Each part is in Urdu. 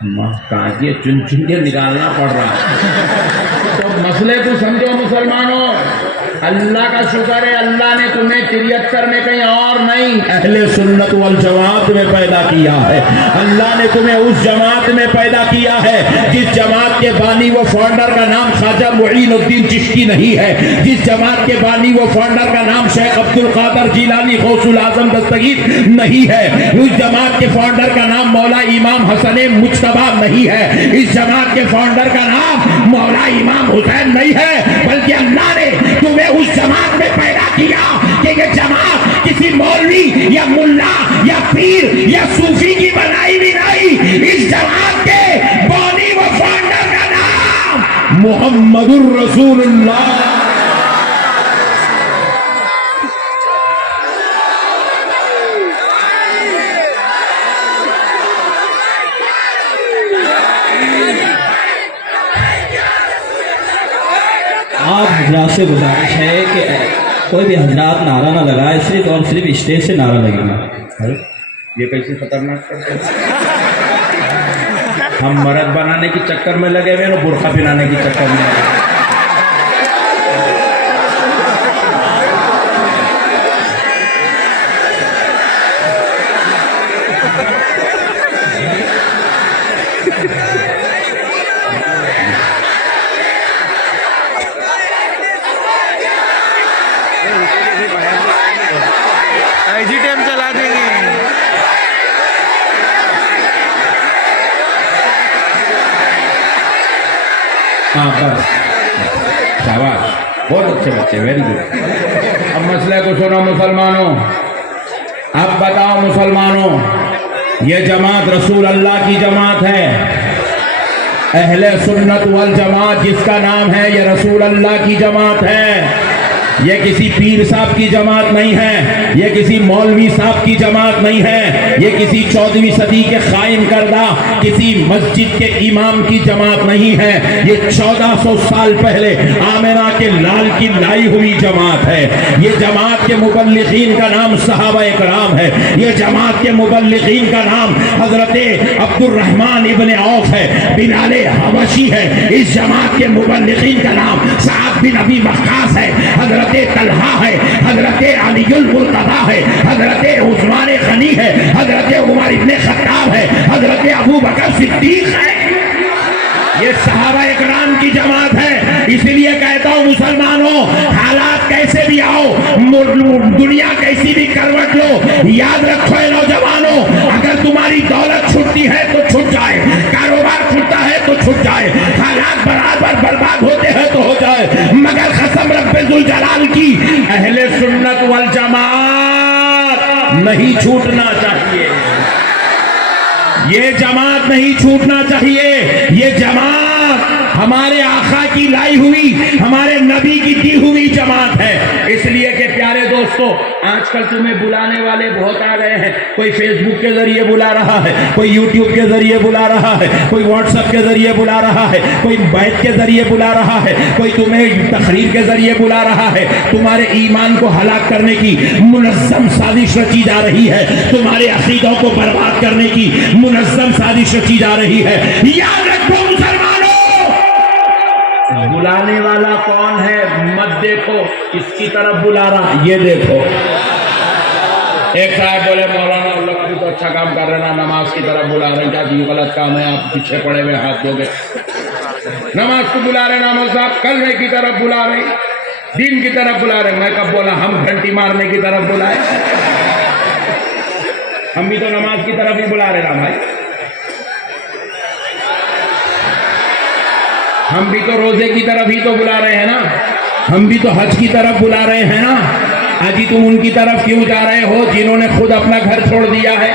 کانچے چن چن کے نکالنا پڑ رہا ہے۔ تو مسئلے کو سمجھو مسلمانوں، اللہ کا شکر ہے اللہ نے تمہیں 73 میں کہیں اور نہیں، اہل سنت والجماعت میں پیدا کیا ہے۔ اللہ نے تمہیں اس جماعت میں پیدا کیا ہے جس جماعت کے بانی و فاؤنڈر کا نام خواجہ معین الدین چشتی نہیں ہے، جس جماعت کے بانی و فاؤنڈر کا نام شیخ عبد القادر جیلانی غوث العظم دستگیر نہیں ہے، اس جماعت کے فاؤنڈر کا نام مولا امام حسن مجتبی نہیں ہے، اس جماعت کے فاؤنڈر کا نام مولا امام حسین نہیں ہے، بلکہ اللہ نے تمہیں اس جماعت میں پیدا کیا کہ یہ جماعت کسی مولوی یا ملا یا پیر یا صوفی کی بنائی بھی نہیں، اس جماعت کے بانی و فاؤنڈر کا نام محمد الرسول اللہ۔ آپ حضرات سے گزارش ہے کہ کوئی بھی حضرات نعرہ نہ لگائے، صرف اور صرف اسٹیج سے نعرہ لگے گا۔ یہ کیسے خطرناک کرتے ہیں؟ ہم مرد بنانے کی چکر میں لگے ہوئے ہیں، برقع پہنانے کی چکر میں لگے ہوئے ہیں۔ ایسی ٹائم چلا دیں گے۔ ہاں بس شاباش، بہت اچھے بچے، ویری گڈ۔ اب مسئلے کو سنو مسلمانوں، اب بتاؤ مسلمانوں، یہ جماعت رسول اللہ کی جماعت ہے، اہل سنت والجماعت جس کا نام ہے یہ رسول اللہ کی جماعت ہے، یہ کسی پیر صاحب کی جماعت نہیں ہے، یہ کسی مولوی صاحب کی جماعت نہیں ہے، یہ کسی 14ویں صدی کے قائم کردہ کسی مسجد کے امام کی جماعت نہیں ہے، یہ 1400 سال پہلے آمنہ کے لال کی لائی ہوئی جماعت ہے۔ یہ جماعت کے مبلغین کا نام صحابہ اکرام ہے، یہ جماعت کے مبلغین کا نام حضرت عبد الرحمن ابن عوف ہے، بلال حبشی ہے، اس جماعت کے مبلغین کا نام سعد بن ابی وقاص ہے، حضرت طلحہ ہے، حضرت علی المرتضیٰ ہے، حضرت عثمان غنی ہے، حضرت عمر ابن خطاب ہے، حضرت ابو بکر صدیق ہے۔ یہ صحابہ اکرام کی جماعت ہے۔ اس لیے کہتا ہوں مسلمانوں، حالات کیسے بھی آؤ، دنیا کیسی بھی کروٹ لو، یاد رکھو اے نوجوانوں، اگر تمہاری دولت چھٹتی ہے تو چھٹ جائے، کاروبار چھٹتا ہے تو چھٹ جائے، حالات برابر برباد ہوتے ہیں تو ہو جائے، مگر قسم رب ذوالجلال کی اہل سنت والجماعت نہیں چھوٹنا چاہیے، یہ جماعت نہیں چھوٹنا چاہیے، یہ جماعت ہمارے آقا کی لائی ہوئی، ہمارے نبی کی دی ہوئی جماعت ہے۔ اس لیے کہ پیارے دوستو، آج کل تمہیں بلانے والے بہت آ گئے ہیں، کوئی فیس بک کے ذریعے بلا رہا ہے، کوئی یوٹیوب کے ذریعے بلا رہا ہے، کوئی واٹس ایپ کے ذریعے بلا رہا ہے، کوئی بیت کے ذریعے بلا رہا ہے، کوئی تمہیں تقریر کے ذریعے بلا رہا ہے، تمہارے ایمان کو ہلاک کرنے کی منظم سازش رچی جا رہی ہے، تمہارے عقیدوں کو برباد کرنے کی منظم سازش رچی جا رہی ہے۔ یاد رکھو مسلمانوں، بلانے والا کون ہے مت دیکھو، اس کی طرف بلا رہا یہ دیکھو۔ ایک صاحب بولے مولانا اللہ ابھی تو اچھا کام کر رہے نا، نماز کی طرف بلا رہے ہیں، کیا جی غلط کام ہے، آپ پیچھے پڑے ہوئے ہاتھ دھو گے، نماز کو بلا رہے نماز صاحب، کلمے کی طرف بلا رہے، دین کی طرف بلا رہے۔ میں کب بولا ہم گھنٹی مارنے کی طرف بلائے؟ ہم بھی تو نماز کی طرف ہی بلا رہے نا بھائی، ہم بھی تو روزے کی طرف ہی تو بلا رہے ہیں نا، ہم بھی تو حج کی طرف بلا رہے ہیں نا۔ آج تم ان کی طرف کیوں جا رہے ہو جنہوں نے خود اپنا گھر چھوڑ دیا ہے،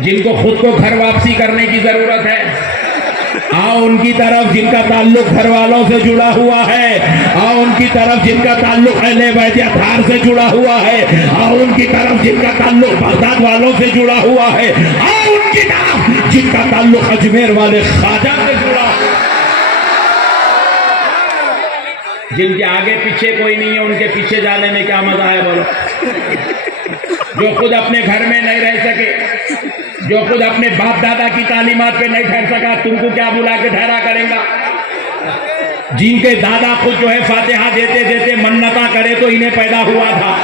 جن کو خود کو گھر واپسی کرنے کی ضرورت ہے؟ آؤ ان کی طرف جن کا تعلق گھر والوں سے جڑا ہوا ہے، آؤ ان کی طرف جن کا تعلق اہل بیت اطہار سے جڑا ہوا ہے، آؤ ان کی طرف جن کا تعلق بغداد والوں سے جڑا ہوا ہے، آؤ ان کی طرف جن کا تعلق اجمیر والے خواجہ سے جڑا ہوا ہے۔ جن کے آگے پیچھے کوئی نہیں ہے، ان کے پیچھے جانے میں کیا مزہ ہے بولو؟ جو خود اپنے گھر میں نہیں رہ سکے، جو خود اپنے باپ دادا کی تعلیمات پہ نہیں ٹھہر سکا تم کو کیا بلا کے ٹھہرا کرے گا؟ جن کے دادا خود جو ہے فاتحہ دیتے دیتے منتیں کرے تو انہیں پیدا ہوا تھا،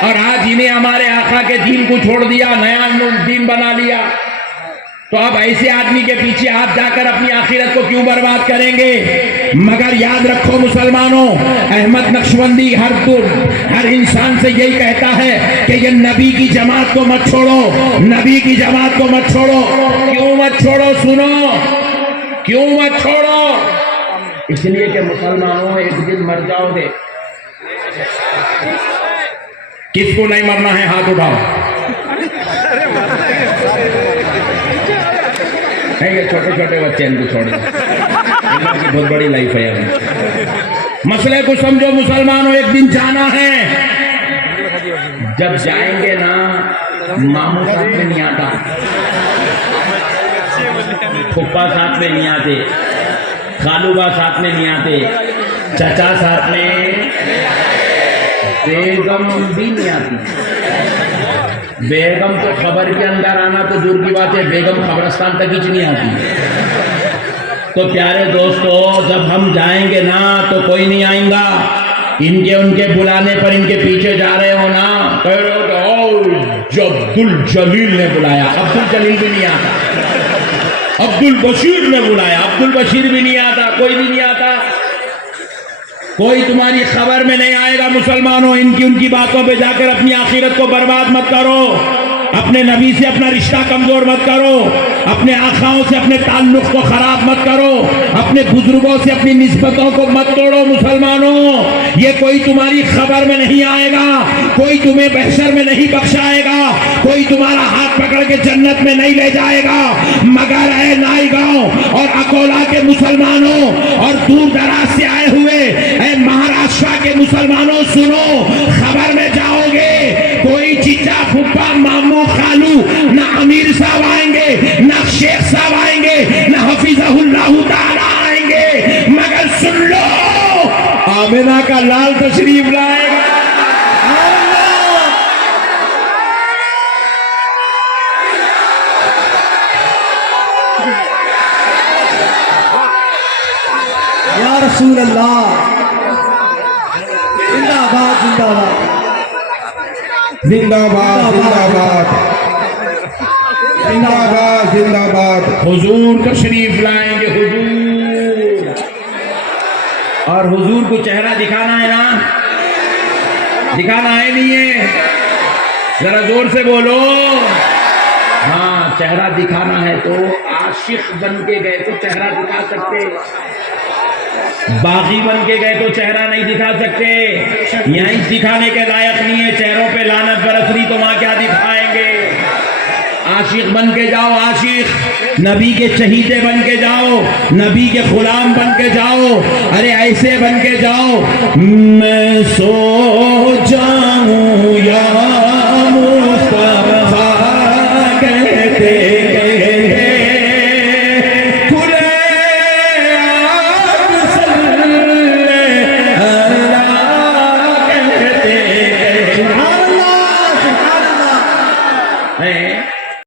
اور آج انہیں ہمارے آقا کے دین کو چھوڑ دیا، نیا دین بنا لیا، تو اب ایسے آدمی کے پیچھے آپ جا کر اپنی آخرت کو کیوں برباد کریں گے؟ مگر یاد رکھو مسلمانوں، احمد نقشبندی ہر انسان سے یہی کہتا ہے کہ یہ نبی کی جماعت کو مت چھوڑو، نبی کی جماعت کو مت چھوڑو۔ کیوں مت چھوڑو؟ سنو، کیوں مت چھوڑو؟ اس لیے کہ مسلمانوں ایک دن مر جاؤ گے۔ کس کو نہیں مرنا ہے؟ ہاتھ اٹھاؤ۔ یہ چھوٹے چھوٹے بچے ان کو چھوڑ دیں، ان کی بہت بڑی لائف ہے۔ مسئلے کو سمجھو مسلمانوں، ایک دن جانا ہے۔ جب جائیں گے نا، ماموں ساتھ میں نہیں آتا، پھپھا ساتھ میں نہیں آتے، خالوبا ساتھ میں نہیں آتے، چچا ساتھ میں، بیگم بھی نہیں آتی۔ بیگم تو خبر کے اندر آنا تو دور کی بات ہے، بیگم قبرستان تک ہی نہیں آتی۔ تو پیارے دوستو، جب ہم جائیں گے نا تو کوئی نہیں آئیں گا، ان کے بلانے پر ان کے پیچھے جا رہے ہو نا، کہہ رہے ہو کہ عبد الجلیل نے بلایا، عبد الجلیل بھی نہیں آتا، عبد البشیر نے بلایا، عبد البشیر بھی نہیں آتا، کوئی بھی نہیں آتا، کوئی تمہاری خبر میں نہیں آئے گا۔ مسلمانوں، ان کی باتوں پہ جا کر اپنی آخرت کو برباد مت کرو، اپنے نبی سے اپنا رشتہ کمزور مت کرو، اپنے آقاؤں سے اپنے تعلق کو خراب مت کرو، اپنے بزرگوں سے اپنی نسبتوں کو مت توڑو۔ مسلمانوں، یہ کوئی تمہاری خبر میں نہیں آئے گا، کوئی تمہیں محشر میں نہیں بخشائے گا، کوئی تمہارا ہاتھ پکڑ کے جنت میں نہیں لے جائے گا، مگر اے نائی گاؤں اور اکولا کے مسلمانوں اور دور دراز سے آئے ہوئے اے مہاراشٹر کے مسلمانوں، سنو، خبر میں جاؤ گے، کوئی چچا پھپھا ماموں خالو نہ امیر صاحب آئیں گے، نہ شیخ صاحب آئیں گے، نہ حفظہ اللہ تعالی آئیں گے، مگر سن لو، آمنہ کا لال تشریف لائے گا۔ یا رسول اللہ، زندہ باد، زندہ باد، زندہ باد، زندہ باد، زندہ باد، زندہ باد۔ حضور تشریف لائیں گے، حضور، اور حضور کو چہرہ دکھانا ہے نا، دکھانا ہے نہیں ہے؟ ذرا زور سے بولو۔ ہاں، چہرہ دکھانا ہے تو عاشق بن کے گئے تو چہرہ دکھا سکتے، باغی بن کے گئے تو چہرہ نہیں دکھا سکتے، یہیں دکھانے کے لائق نہیں ہے، چہروں پہ لعنت برس رہی تو وہاں کیا دکھائیں گے؟ عاشق بن کے جاؤ، عاشق، نبی کے چہیتے بن کے جاؤ، نبی کے غلام بن کے جاؤ، ارے ایسے بن کے جاؤ، میں سو جاؤں یا